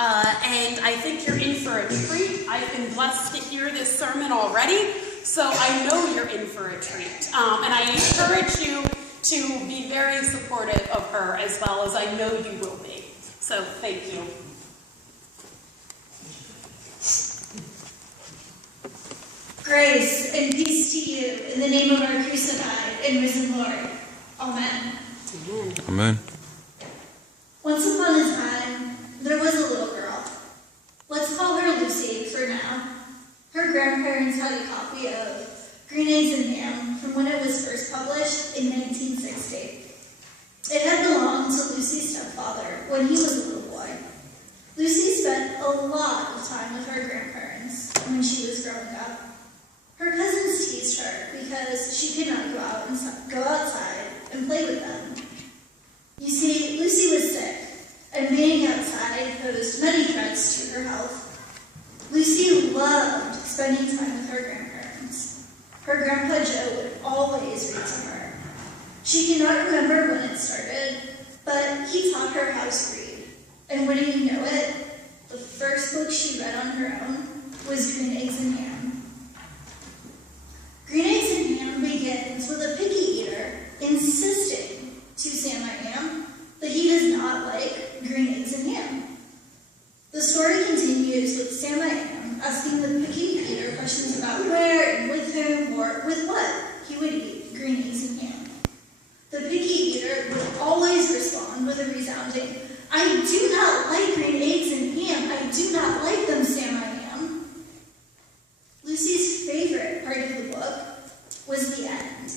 and I think you're in for a treat. I've been blessed to hear this sermon already, so I know you're in for a treat. And I encourage you to be very supportive of her as well, as I know you will be. So thank you. Grace and peace to you in the name of our crucified and risen Lord. Amen. Amen. Amen. Once upon a time, there was a little girl. Let's call her Lucy for now. Her grandparents had a copy of Green Eggs and Ham from when it was first published in 1960. It had belonged to Lucy's stepfather when he was a little boy. Lucy spent a lot of time with her grandparents when she was growing up. Her cousins teased her because she could not go outside and play with them. You see, Lucy was sick, and being outside posed many threats to her health. Lucy loved spending time with her grandparents. Her Grandpa Joe would always read to her. She cannot remember when it started, but he taught her how to read. And wouldn't you know it, the first book she read on her own was Green Eggs and Ham. Green Eggs and Ham begins with a picky eater insisting to Sam I Am that he does not like green eggs and ham. The story continues with Sam I Am asking the picky eater questions about where and with whom or with what he would eat green eggs and ham. The picky eater would always respond with a resounding, "I do not like green eggs and ham. I do not like them, Sam I Am." Lucy's favorite part of the book was the end,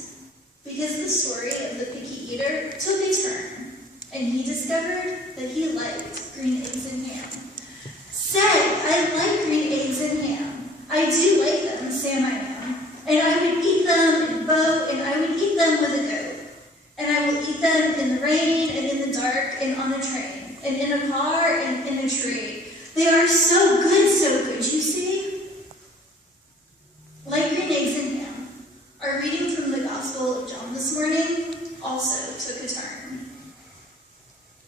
because the story of the picky eater took a turn, and he discovered that he liked green eggs and ham. "Say, I like green eggs and ham. I do like them, Sam I Am, and I would eat them in a boat, and I would eat them with a goat, and I will eat them in the rain, and in the dark, and on a train, and in a car, and in a tree. They are so good, you see?" Like green eggs and ham, our reading from the Gospel of John this morning also took a turn.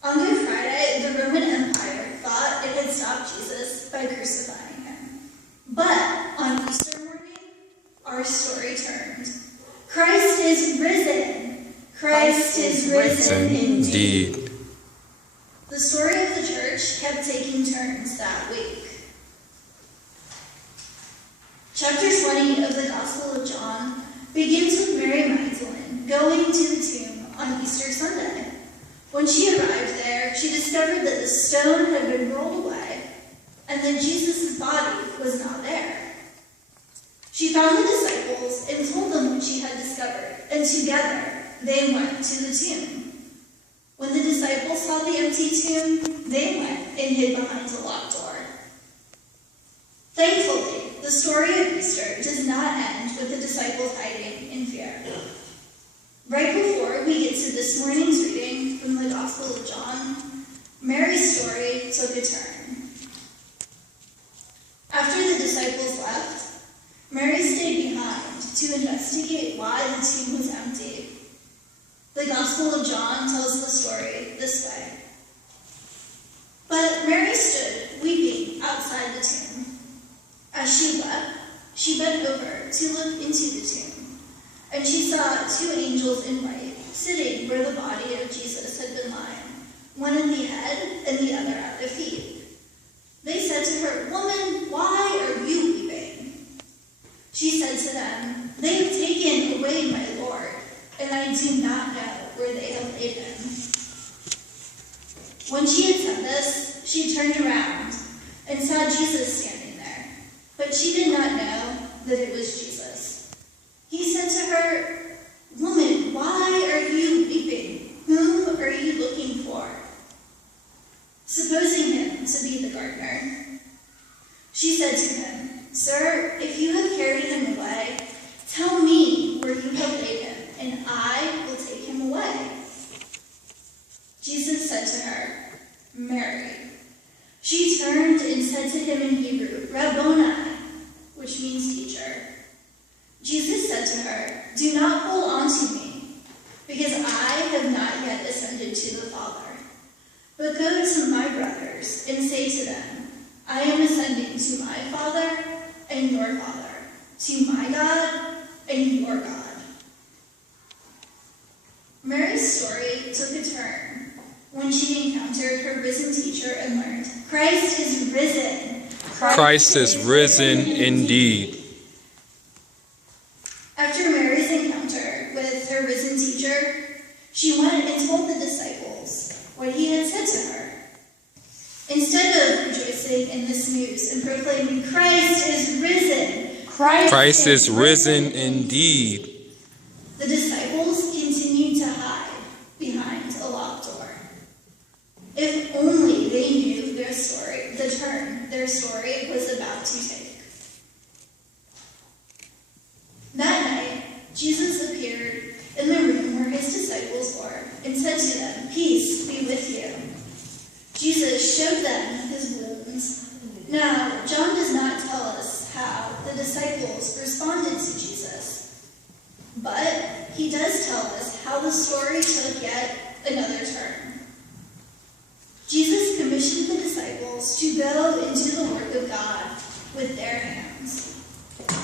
On Good Friday, the Roman Empire thought it had stopped Jesus by crucifying him. But on Easter morning, our story turned. Christ is risen. Christ is risen indeed. The story of the church kept taking turns that week. Chapter 20 of the Gospel of John begins with Mary Magdalene going to the tomb on Easter Sunday. When she arrived there, she discovered that the stone had been rolled away and that Jesus' body was not there. She found the disciples and told them what she had discovered, and together they went to the tomb. When the disciples saw the empty tomb, they went and hid behind a locked door. Thankfully, the story of Easter does not end with the disciples hiding in fear. Right before we get to this morning's reading from the Gospel of John, Mary's story took a turn. After the disciples left, Mary stayed behind to investigate why the tomb was empty. The Gospel of John tells the story this way. But Mary stood weeping outside the tomb. As she wept, she bent over to look into the tomb, and she saw two angels in white sitting where the body of Jesus had been lying, one in the head and the other at the feet. They said to her, "Woman, why are you weeping?" She said to them, "They have taken away my Lord, and I do not know where they have laid him." When she had said this, she turned around and saw Jesus standing there, but she did not know that it was Jesus. He said to her, "Woman, why are you weeping? Whom are you looking for?" Supposing him to be the gardener, she said to him, "Sir, if you have carried him away, tell me where you have laid him, and I will take him away." Jesus said to her, "Mary." She turned and said to him in Hebrew, "Rabboni," which means teacher. Jesus said to her, "Do not hold on to me, because I have not yet ascended to the Father. But go to my brothers and say to them, I am ascending to my Father and your Father, to my God and your God. Mary's story took a turn when she encountered her risen teacher and learned, Christ is risen. Christ is risen indeed. After Mary's encounter with her risen teacher, she went and told the disciples what he had said to her. Instead of rejoicing in this news and proclaiming, Christ is risen. Christ is risen indeed. The disciples continued to hide behind a locked door. If only they knew their story, the turn their story was about to take. That night, Jesus appeared in the room where his disciples were and said to them, Peace be with you. Jesus showed them his wounds. Now, John does not tell us how the disciples responded to Jesus, but he does tell us how the story took yet another turn. Jesus commissioned the disciples to go into the work of God with their hands.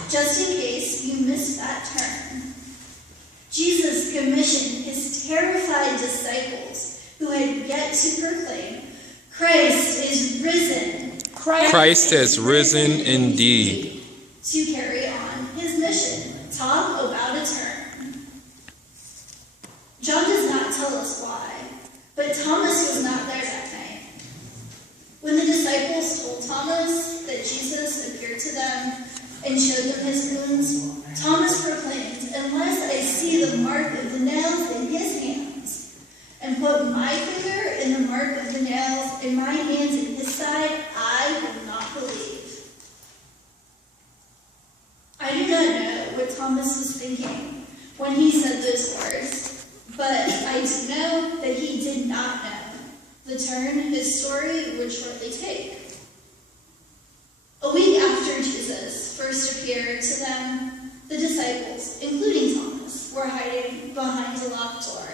Just in case you missed that turn, Jesus commissioned his terrified disciples who had yet to proclaim, Christ is risen. Christ is risen indeed. To carry on his mission. Talk about a turn. John does not tell us why, but Thomas was not there that night. When the disciples told Thomas that Jesus appeared to them and showed them his wounds, Thomas proclaimed, Unless I see the mark of the nails in his hands, and put my finger in the mark of the nails and my hands in his side, I will not believe. I do not know what Thomas was thinking when he said those words, but I do know that he did not know the turn his story would shortly take. A week after Jesus first appeared to them, the disciples, including Thomas, were hiding behind a locked door.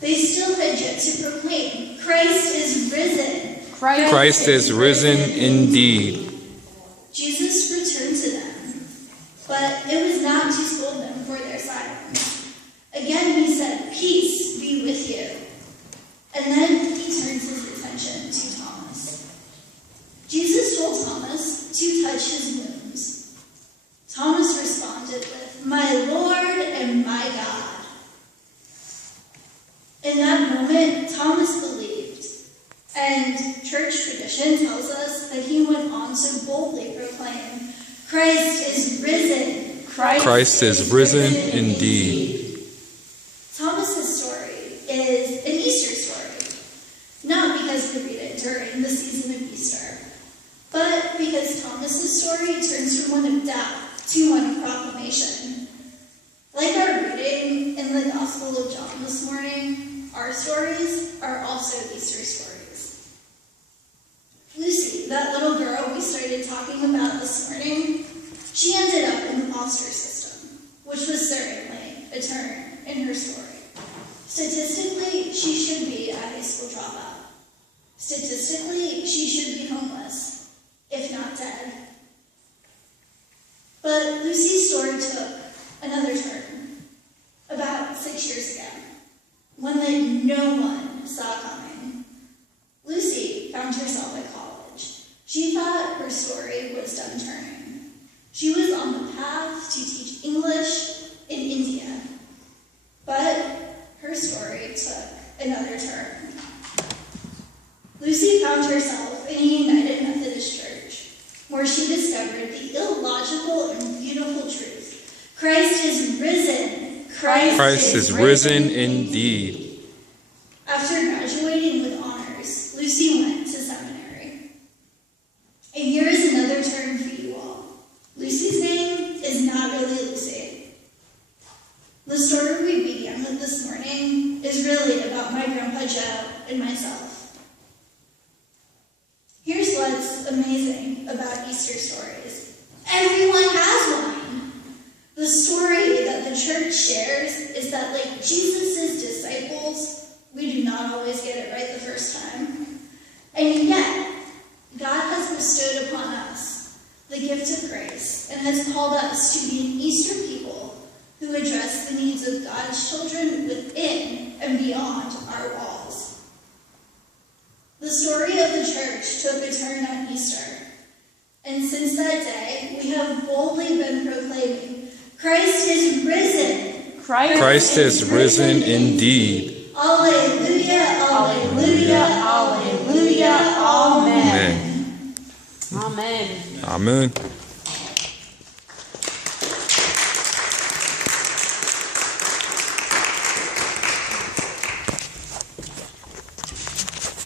They still had yet to proclaim, Christ is risen. Christ is risen indeed. Jesus returned to them, but it was not to scold them for their silence. Again he said, Peace be with you. And then he turns his attention to Thomas. Jesus told Thomas to touch his wounds. Thomas responded with, My Lord and my God. In that moment, Thomas believed, and church tradition tells us that he went on to boldly proclaim, Christ is risen. Christ is risen indeed. Thomas's story is an Easter story, not because we read it during the season of Easter, but because Thomas's story turns from one of doubt to one of proclamation. Like our reading in the Gospel of John this morning, our stories are also Easter stories. Lucy, that little girl we started talking about this morning, she ended up in the foster system, which was certainly a turn in her story. Statistically, she should be a high school dropout. Statistically, she should be homeless, if not dead. But Lucy's story took another turn about 6 years ago, one that no one saw coming. Lucy found herself at college. She thought her story was done turning. She was on the path to teach English in India. But her story took another turn. Lucy found herself in a United Methodist Church, where she discovered the illogical and beautiful truth. Christ is risen. Christ is risen indeed. After graduating with honors, Lucy went to seminary. And here is another turn for you all. Lucy's name is not really Lucy. The story we began with this morning is really about my Grandpa Joe and myself. Here's what's amazing about Easter stories. Everyone has one. The story that the church shares is that, like Jesus' disciples, We do not always get it right the first time. And yet, God has bestowed upon us the gift of grace and has called us to be an Easter people who address the needs of God's children within and beyond our walls. The story of the church took a turn at Easter, and since that day, we have boldly been proclaiming, Christ is risen. Christ is risen indeed. Alleluia, alleluia, alleluia, amen. Amen. Amen.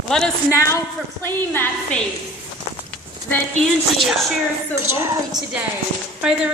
Let us now proclaim that faith that Angie shares so boldly today by the